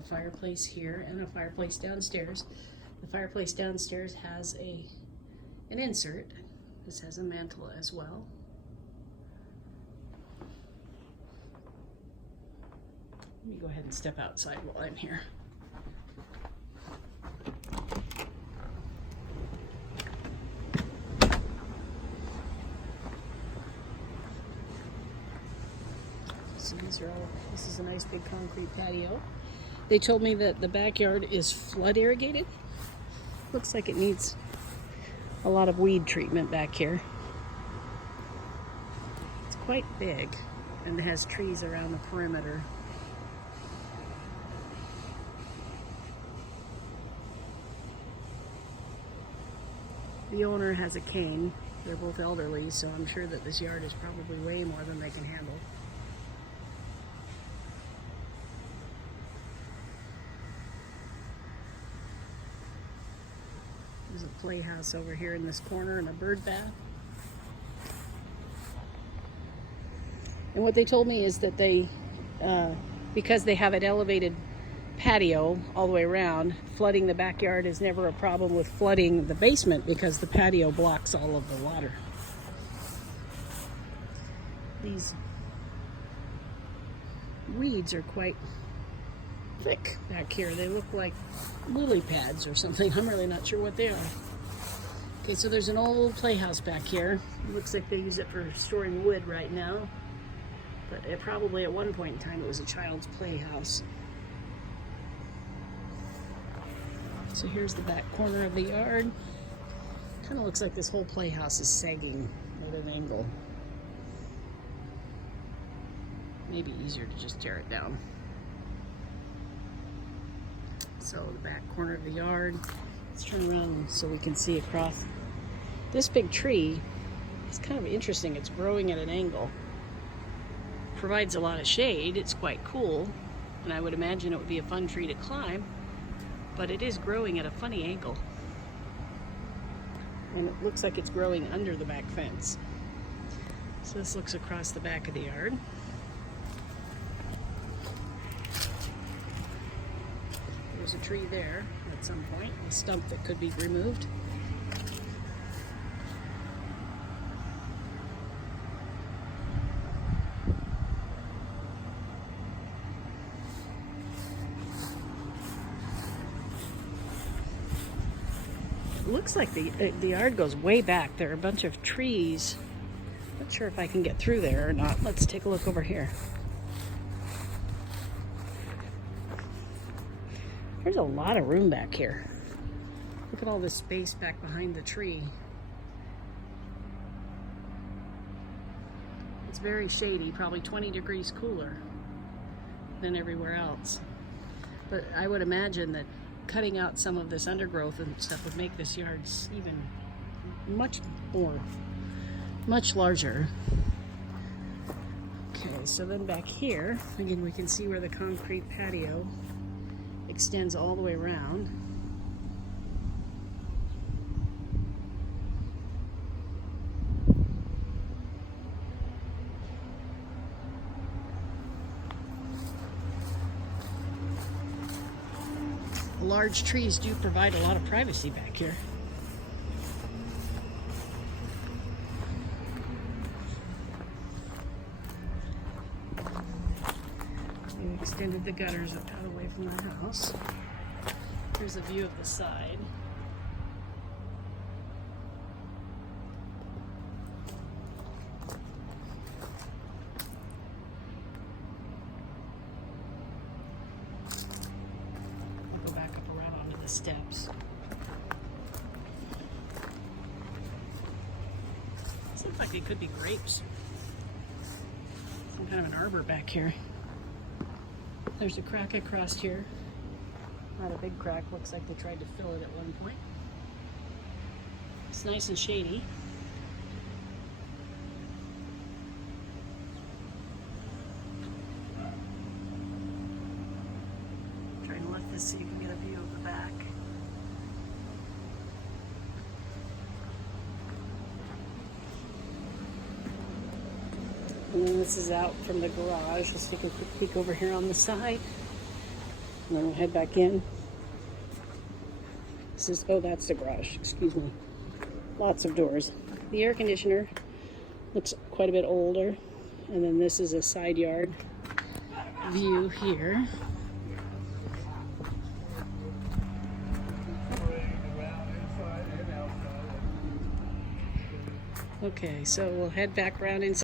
a fireplace here and a fireplace downstairs. The fireplace downstairs has an insert. This has a mantle as well. Let me go ahead and step outside while I'm here. So this is a nice big concrete patio. They told me that the backyard is flood irrigated. Looks like it needs a lot of weed treatment back here. It's quite big and it has trees around the perimeter. The owner has a cane. They're both elderly, so I'm sure that this yard is probably way more than they can handle. There's a playhouse over here in this corner and a bird bath. And what they told me is that they, because they have an elevated patio all the way around, flooding the backyard is never a problem with flooding the basement because the patio blocks all of the water. These weeds are quite thick back here. They look like lily pads or something. I'm really not sure what they are. Okay, so there's an old playhouse back here. It looks like they use it for storing wood right now, but it probably at one point in time it was a child's playhouse. So here's the back corner of the yard. Kind of looks like this whole playhouse is sagging at an angle. Maybe easier to just tear it down. So the back corner of the yard. Let's turn around so we can see across. This big tree is kind of interesting. It's growing at an angle. Provides a lot of shade. It's quite cool. And I would imagine it would be a fun tree to climb. But it is growing at a funny angle. And it looks like it's growing under the back fence. So this looks across the back of the yard. There's a tree there at some point, a stump that could be removed. It looks like the yard goes way back. There are a bunch of trees. Not sure if I can get through there or not. Let's take a look over here. There's a lot of room back here. Look at all this space back behind the tree. It's very shady, probably 20 degrees cooler than everywhere else. But I would imagine that cutting out some of this undergrowth and stuff would make this yard even much larger. Okay, so then back here, again, we can see where the concrete patio extends all the way around. Large trees do provide a lot of privacy back here. We extended the gutters out away from the house. Here's a view of the side. I'll go back up around onto the steps. This looks like it could be grapes. Some kind of an arbor back here. There's a crack across here. Not a big crack, looks like they tried to fill it at one point. It's nice and shady. Trying to lift this so you can get a view of the back. And then this is out from the garage. Let's take a quick peek over here on the side. And then we'll head back in. This is, oh, that's the garage, excuse me. Lots of doors. The air conditioner looks quite a bit older. And then this is a side yard view here. Okay, so we'll head back around inside.